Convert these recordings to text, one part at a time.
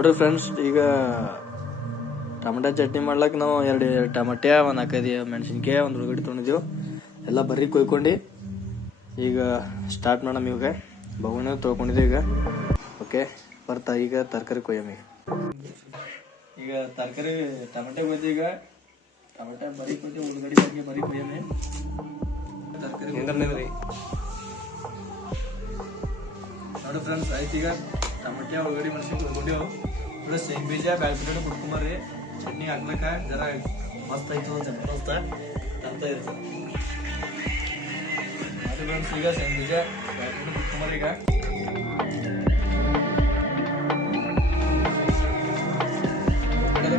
ನೋಡ್ರಿ ಫ್ರೆಂಡ್ಸ್, ಈಗ ಟೊಮೆಟೊ ಚಟ್ನಿ ಮಾಡ್ಲಕ್ಕೆ ನಾವು 2 ಟೊಮೆಟೆ, 1 4 ಮೆಣಸಿನ್ಕಾಯಿ, 1 ಉಳ್ಳಾಗಡ್ಡಿ ತೊಗೊಂಡಿದ್ದೀವಿ. ಎಲ್ಲ ಬರ್ರಿ ಕೊಯ್ಕೊಂಡು ಈಗ ಸ್ಟಾರ್ಟ್ ಮಾಡೋಣ. ಇವಾಗ ಬಗುಣ ತೊಳ್ಕೊಂಡಿದ್ದೀವಿ. ಈಗ ಓಕೆ, ಬರ್ತಾ ಈಗ ತರಕಾರಿ ಕೊಯ್ಯಮ್ಮ. ಈಗ ತರಕಾರಿ ಟೊಮೆಟೊ ಕೊಯ್ದು, ಈಗ ಟೊಮೆಟೊ ಬರೀ ಕೊಯ್ದು, ಉಳ್ಳಾಗಡ್ಡಿ ಹಾಕಿ ಬರೀ ಕೊಯ್ಯಮ್ಮೆ. ತರಕಾರಿ ನೋಡಿ ಫ್ರೆಂಡ್ಸ್, ಆಯ್ತು. ಈಗ ಟೊಮೆಟೊ, ಉಳ್ಳಾಗಡ್ಡಿ, ಮೆಣಸಿನ್ಕಾಯಿ ಕೊಯ್ಕೊಂಡೇವು. ಪ್ಲಸ್ ಶೇಂಗ್ ಬೀಜ, ಬ್ಯಾಳ್ಬಿಟ್ಟು ಕುಟ್ಕೊಂಬರ್ರಿ. ಚಟ್ನಿ ಹಾಕ್ಲಕ್ಕ ಜರ ಮಸ್ತ್ ಆಯ್ತು, ಮಸ್ತ್ ಅಂತ ಇರ್ತದೆ. ಅದು ಫ್ರೆಂಡ್ಸ್, ಈಗ ಶೇಂಗ್ ಬೀಜ ಬ್ಯಾಳ್ಬಿಟ್ಟು ಕುಟ್ಕೊಂಬರ್ರಿ. ಈಗ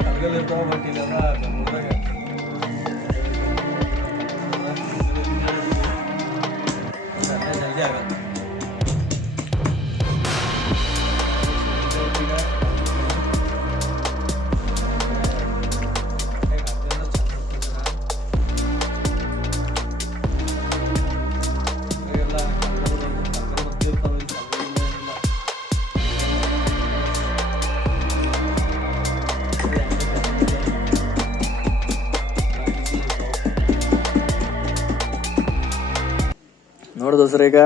ಕಲ್ಗಲ್ ಇರ್ತಾವ, ಬಟ್ ಇದೆಲ್ಲ ಬೆಂಗಳೂರಾಗ ಜಲ್ದಿ ಆಗತ್ತೆ. ನೋಡಿ ದೋಸ್ರ, ಈಗ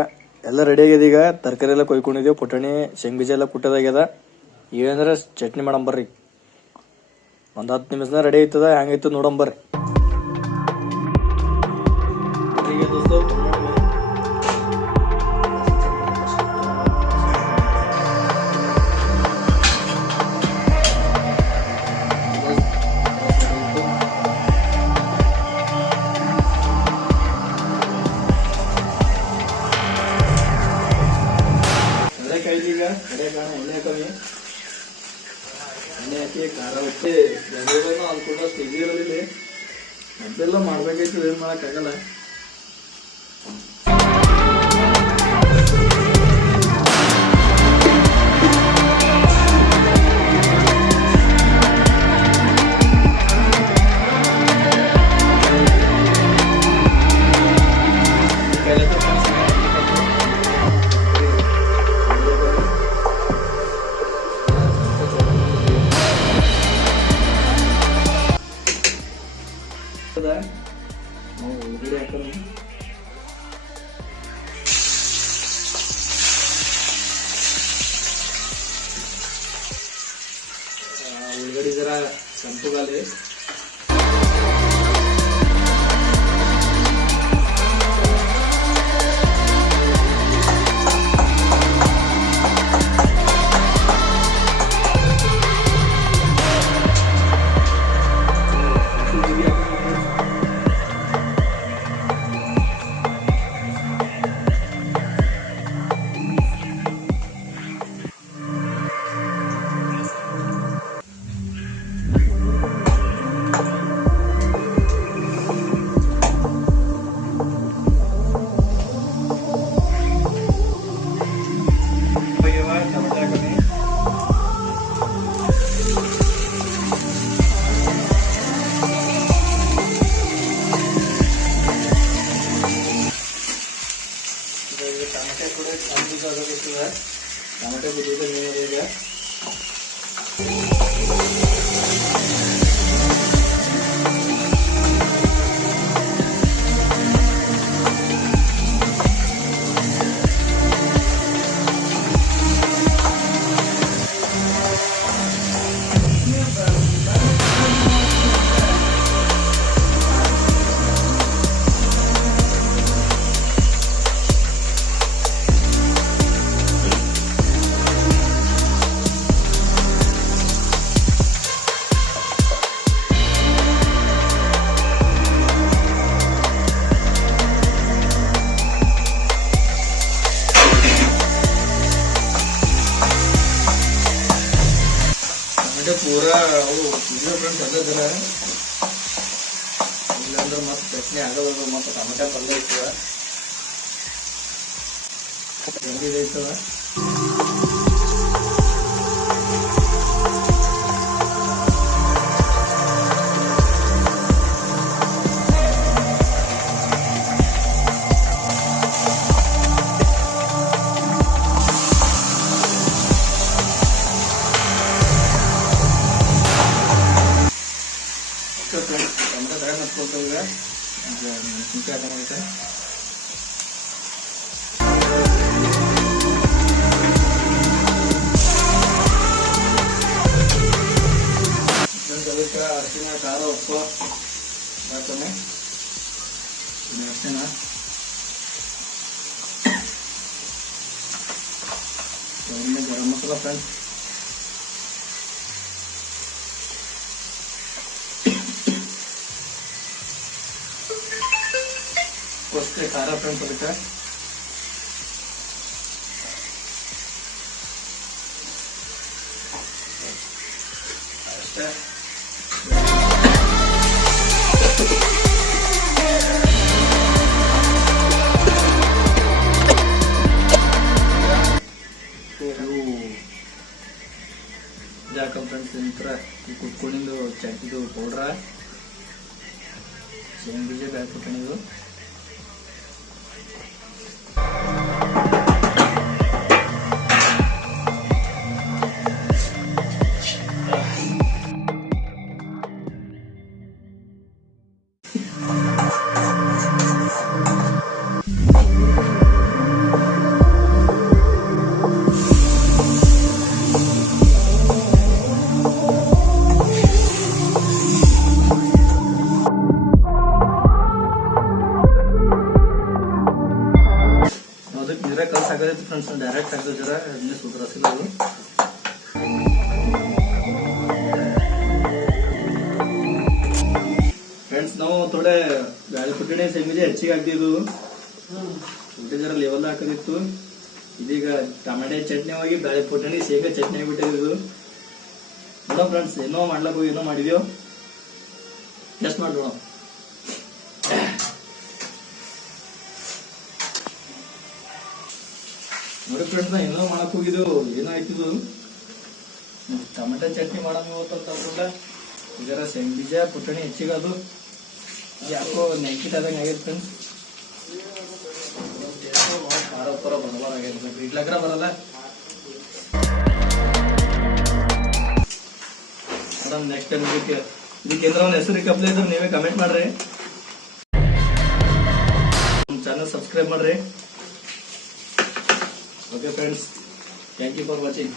ಎಲ್ಲ ರೆಡಿ ಆಗ್ಯದ. ಈಗ ತರಕಾರಿ ಎಲ್ಲ ಕೊಯ್ಕೊಂಡಿದ್ದೀವಿ. ಪುಟಾಣಿ, ಶೇಂಗ್ ಬೀಜ ಎಲ್ಲ ಕುಟ್ಟೋದಾಗ್ಯದ. ಏನಂದ್ರೆ ಚಟ್ನಿ ಮಾಡಂಬರ್ರಿ. ಒಂದು 10 ನಿಮಿಷದ ರೆಡಿ ಆಯ್ತದ. ಹೆಂಗೈತದ ನೋಡಂಬರ್ರಿ. ಈಗ ಕಡೆ ಕಾಣ ಎಣ್ಣೆ ಹಾಕಿ, ಎಣ್ಣೆ ಹಾಕಿ ಖಾರ ಉಪ್ಪಿ ಬೆಂಗಳೂರನ್ನ ಅನ್ಕೊಂಡಷ್ಟು ಈಜಿ ಇರಲಿಲ್ಲ. ಅದೆಲ್ಲ ಮಾಡ್ಬೇಕಾಯ್ತು, ಏನ್ ಮಾಡಕ್ಕಾಗಲ್ಲ. ಉಳ್ಳಾಗಡ್ಡಿ ಜರ ಕೆಂಪುಗಾಲಿ, ಟೊಮೆಟೊ ಕೂಡ ಟೊಮೆಟೊ ಬಿದ್ದು ಈಗ पूरा फ्रेंड्स अल्ल इल्लांद्रे मत चटनी आगोल्ल मत टमाटो पल्ले इರ್ತದ ಹೆಂಗಿದೈತವ ಹಾಕ್ಕೊಳ್ತಾ ಈಗ ಮೆಣಸಿನ್ಕಾಯಿ ಹಾಕೋದಕ್ಕೆ. ಅದಕ್ಕೆ ಅರಿಶಿನ ಖಾರ ಉಪ್ಪು ಹಾಕೋಣ. ಅಷ್ಟೇನಾ? ಗರಂ ಮಸಾಲ ಫ್ರೆಂಡ್ಸ್. ಕೊಷ್ಟೆ ಖಾರ ಫ್ರೆಂಡ್ಸ್ ಅದಕ್ಕೆ. ಅಷ್ಟೇ. ಜಾಕ ಫ್ರೆಂಡ್ಸ್ ನಂತರ ಈ ಕುಟ್ಕೊಂಡಿದ್ದು ಚಟ್ನಿದು ಪೌಡ್ರ ಶೇಂಗ ಬೀಜ ಬೆಳ್ಕೊಟ್ಟಿದ್ದು. ಕಲ್ಸ್ ಹಾಕೋದೈತಿ ಫ್ರೆಂಡ್ಸ್, ಡೈರೆಕ್ಟ್ ಹಾಕಿದ್ರ ಅದನ್ನೇ ಸುಧಾರಿಸಿಲ್ಲ ಅದು. ಫ್ರೆಂಡ್ಸ್ ನಾವು ಥೋಡೆ ಗಾಳಿ ಪುಟ್ಟಣಿ ಸೆಮಿಜೆ ಹೆಚ್ಚಿಗೆ ಹಾಕ್ತಿದ್ವು, ಊಟ ಜರ ಲೆವೆಲ್ ಹಾಕೋದಿತ್ತು. ಇದೀಗ ಟಮಾಟೆ ಚಟ್ನಿ ಹೋಗಿ ಬ್ಯಾಳೆ ಪುಟ್ಟಣಿ ಶೇಂಗಾ ಚಟ್ನಿ ಆಗಿಬಿಟ್ಟಿದ್ದು. ನೋಡೋ ಫ್ರೆಂಡ್ಸ್, ಏನೋ ಮಾಡ್ಲಕ್ಕ ಹೋಗಿ ಏನೋ ಮಾಡಿದ್ಯೋ, ಟೆಸ್ಟ್ ಮಾಡಿ ನೋಡೋ. ನೋಡಿ ಫ್ರೆಂಡ್ಸ್, ನಾ ಏನೋ ಮಾಡಕ್ ಹೋಗಿದ್ದು, ಏನೋ ಆಯ್ತಿದ್ದು ಟಮಾಟೆ ಚಟ್ನಿ ಮಾಡೋಣ ಇವತ್ತಂತ ಅನ್ಕೊಂಡ. ಇದರ ಶೇಂಗ ಬೀಜ ಪುಟ್ಟಣಿ ಹೆಚ್ಚಿಗೆ ಅದು ಯಾಕೋ ನೆಂಕಿಟ್ ಆದಂಗೆ ಆಗ್ಯದ ಫ್ರೆಂಡ್ಸ್. ಖಾರ ಪರ ಬರಬಾರ ಆಗ್ಯದ, ಇಡ್ಲಕ್ರ ಬರಲ್ಲ. ಮೇಡಮ್ ನೆಕ್ಸ್ಟ್ ಟೈಮ್ ಇದಕ್ಕೆ ಒಂದು ಹೆಸರು ಕಪ್ಲೆ ಇದ್ರೆ ನೀವೇ ಕಮೆಂಟ್ ಮಾಡ್ರಿ, ನಮ್ಮ ಚಾನಲ್ ಸಬ್ಸ್ಕ್ರೈಬ್ ಮಾಡ್ರಿ. Okay friends, thank you for watching.